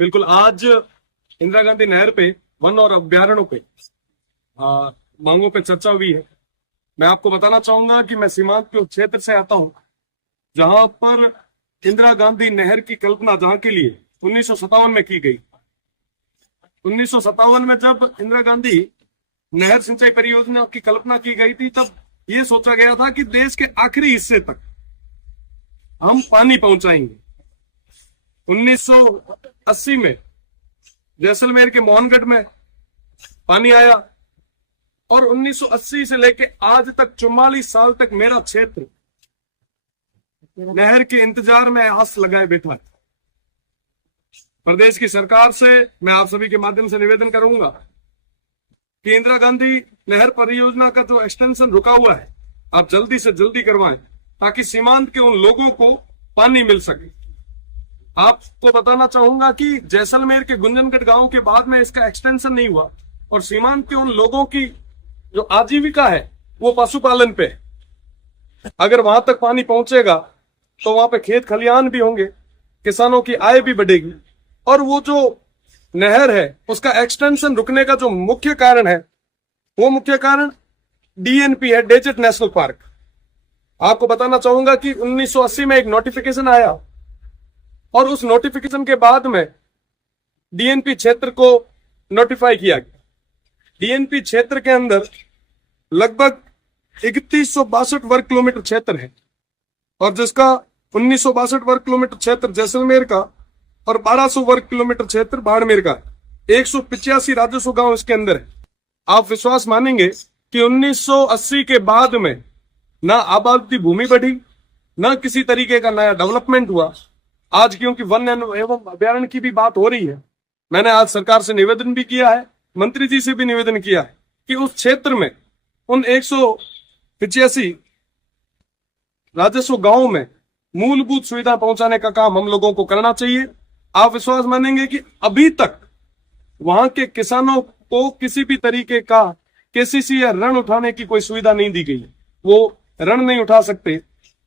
बिल्कुल। आज इंदिरा गांधी नहर पे वन और अभ्यारण्यों पे मांगों पे चर्चा हुई है। मैं आपको बताना चाहूंगा कि मैं सीमांत के उस क्षेत्र से आता हूं जहां पर इंदिरा गांधी नहर की कल्पना जहां के लिए 1957 में की गई। 1957 में जब इंदिरा गांधी नहर सिंचाई परियोजना की कल्पना की गई थी, तब ये सोचा गया था कि देश के आखिरी हिस्से तक हम पानी पहुंचाएंगे। 1980 में जैसलमेर के मोहनगढ़ में पानी आया और 1980 से लेके आज तक 44 साल तक मेरा क्षेत्र नहर के इंतजार में आस लगाए बैठा है। प्रदेश की सरकार से मैं आप सभी के माध्यम से निवेदन करूंगा कि इंदिरा गांधी नहर परियोजना का जो एक्सटेंशन रुका हुआ है, आप जल्दी से जल्दी करवाएं ताकि सीमांत के उन लोगों को पानी मिल सके। आपको बताना चाहूंगा कि जैसलमेर के गुंजनगढ़ गांव के बाद में इसका एक्सटेंशन नहीं हुआ और सीमांत के उन लोगों की जो आजीविका है वो पशुपालन पे है। अगर वहां तक पानी पहुंचेगा तो वहां पे खेत खलिहान भी होंगे, किसानों की आय भी बढ़ेगी। और वो जो नहर है उसका एक्सटेंशन रुकने का जो मुख्य कारण है, वो मुख्य कारण डीएनपी है, डेजर्ट नेशनल पार्क। आपको बताना चाहूंगा कि 1980 में एक नोटिफिकेशन आया और उस नोटिफिकेशन के बाद में डीएनपी क्षेत्र को नोटिफाई किया गया। डीएनपी क्षेत्र के अंदर लगभग 3162 वर्ग किलोमीटर क्षेत्र है और जिसका 1962 वर्ग किलोमीटर क्षेत्र जैसलमेर का और 1200 वर्ग किलोमीटर क्षेत्र बाड़मेर का। 185 राजस्व गांव इसके अंदर है। आप विश्वास मानेंगे कि 1980 के बाद में ना आबादी भूमि बढ़ी, ना किसी तरीके का नया डेवलपमेंट हुआ। आज क्योंकि वन एवं अभ्यारण्य की भी बात हो रही है, मैंने आज सरकार से निवेदन भी किया है, मंत्री जी से भी निवेदन किया है कि उस क्षेत्र में उन 185 राजस्व गांवों में मूलभूत सुविधा पहुंचाने का काम हम लोगों को करना चाहिए। आप विश्वास मानेंगे कि अभी तक वहां के किसानों को किसी भी तरीके का केसीसी या ऋण उठाने की कोई सुविधा नहीं दी गई। वो ऋण नहीं उठा सकते,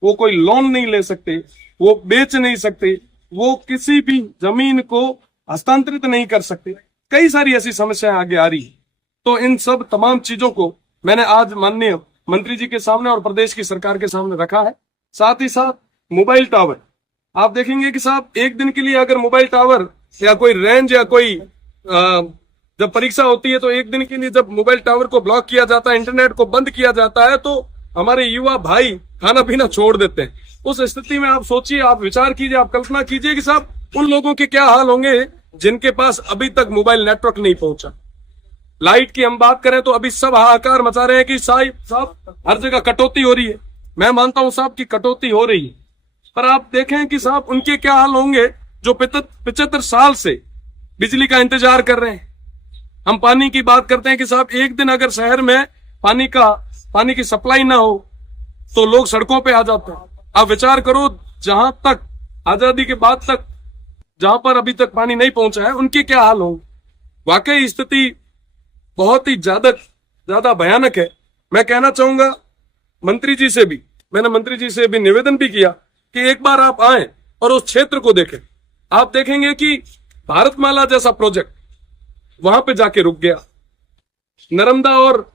वो कोई लोन नहीं ले सकते, वो बेच नहीं सकते, वो किसी भी जमीन को हस्तांतरित नहीं कर सकते। कई सारी ऐसी समस्याएं आगे आ रही है। तो इन सब तमाम चीजों को मैंने आज माननीय मंत्री जी के सामने और प्रदेश की सरकार के सामने रखा है। साथ ही साथ मोबाइल टावर, आप देखेंगे कि साहब एक दिन के लिए अगर मोबाइल टावर या कोई रेंज या कोई जब परीक्षा होती है तो एक दिन के लिए जब मोबाइल टावर को ब्लॉक किया जाता है, इंटरनेट को बंद किया जाता है, तो हमारे युवा भाई खाना पीना छोड़ देते हैं। उस स्थिति में आप सोचिए, आप विचार कीजिए, आप कल्पना कीजिए कि साहब उन लोगों के क्या हाल होंगे जिनके पास अभी तक मोबाइल नेटवर्क नहीं पहुंचा। लाइट की हम बात करें तो अभी सब हाहाकार मचा रहे हैं कि साहब हर जगह कटौती हो रही है। मैं मानता हूं साहब की कटौती हो रही है, पर आप देखें कि साहब उनके क्या हाल होंगे जो 75 साल से बिजली का इंतजार कर रहे हैं। हम पानी की बात करते हैं कि साहब एक दिन अगर शहर में पानी की सप्लाई ना हो तो लोग सड़कों पे आ जाते हैं। आप विचार करो, जहां तक आजादी के बाद तक जहां पर अभी तक पानी नहीं पहुंचा है उनके क्या हाल होंगे। वाकई स्थिति बहुत ही ज्यादा भयानक है। मैं कहना चाहूंगा मंत्री जी से भी, मैंने मंत्री जी से भी निवेदन भी किया कि एक बार आप आए और उस क्षेत्र को देखें। आप देखेंगे कि भारतमाला जैसा प्रोजेक्ट वहां पे जाके रुक गया। नर्मदा और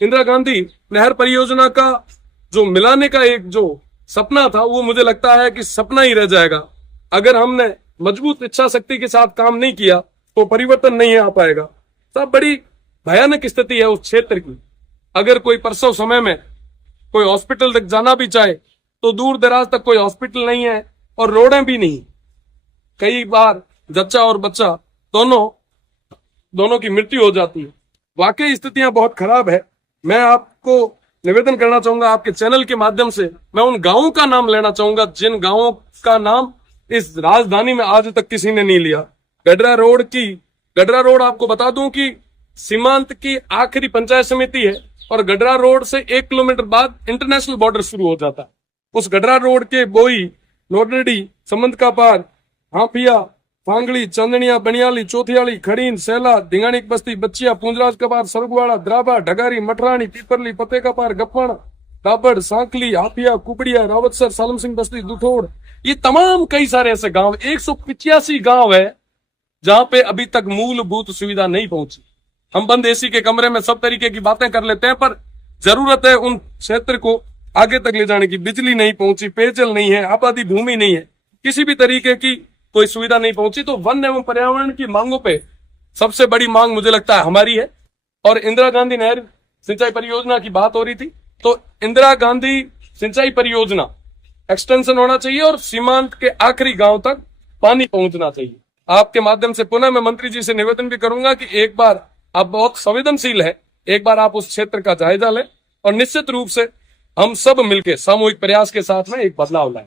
इंदिरा गांधी नहर परियोजना का जो मिलाने का एक जो सपना था, वो मुझे लगता है कि सपना ही रह जाएगा। अगर हमने मजबूत इच्छा शक्ति के साथ काम नहीं किया तो परिवर्तन नहीं आ पाएगा। सब बड़ी भयानक स्थिति है उस क्षेत्र की। अगर कोई प्रसव समय में कोई हॉस्पिटल तक जाना भी चाहे तो दूर दराज तक कोई हॉस्पिटल नहीं है और रोडें भी नहीं। कई बार जच्चा और बच्चा दोनों की मृत्यु हो जाती है। वाकई स्थितियां बहुत खराब है। मैं आपको निवेदन करना चाहूंगा आपके चैनल के माध्यम से, मैं उन गांवों का नाम लेना चाहूंगा जिन गांवों का नाम इस राजधानी में आज तक किसी ने नहीं लिया। गडरा रोड आपको बता दूं कि सीमांत की आखिरी पंचायत समिति है और गडरा रोड से 1 किलोमीटर बाद इंटरनेशनल बॉर्डर शुरू हो जाता है। उस गडरा रोड के बोई, लोडरडी, समंद का पार, हाफिया, फांगड़ी, चंदनिया, बनियाली, चौथियाली, खड़ीन, सेला, ढिंगानी बस्ती, बच्चिया, पूंजराज का पार, सरगुवाड़ा, द्राबा, ढगारी, मठरानी, पीपरली, पते का पार, गप्पण, दाबड़, सांकली, हाफिया, कुपड़िया, रावतसर, सालम सिंह बस्ती, दुठोड़, ये तमाम कई सारे ऐसे गांव, 185 गांव है जहां पे अभी तक मूलभूत सुविधा नहीं पहुंची। हम बंद एसी के कमरे में सब तरीके की बातें कर लेते हैं, पर जरूरत है उन क्षेत्र को आगे तक ले जाने की। बिजली नहीं पहुंची, पेयजल नहीं है, आबादी भूमि नहीं है, किसी भी तरीके की कोई सुविधा नहीं पहुंची। तो वन एवं पर्यावरण की मांगों पे सबसे बड़ी मांग मुझे लगता है हमारी है। और इंदिरा गांधी नहर सिंचाई परियोजना की बात हो रही थी, तो इंदिरा गांधी सिंचाई परियोजना एक्सटेंशन होना चाहिए और सीमांत के आखिरी गांव तक पानी पहुंचना चाहिए। आपके माध्यम से पुनः मैं मंत्री जी से निवेदन भी करूंगा कि एक बार, आप बहुत संवेदनशील है, एक बार आप उस क्षेत्र का जायजा लें और निश्चित रूप से हम सब मिलकर सामूहिक प्रयास के साथ में एक बदलाव लाएं।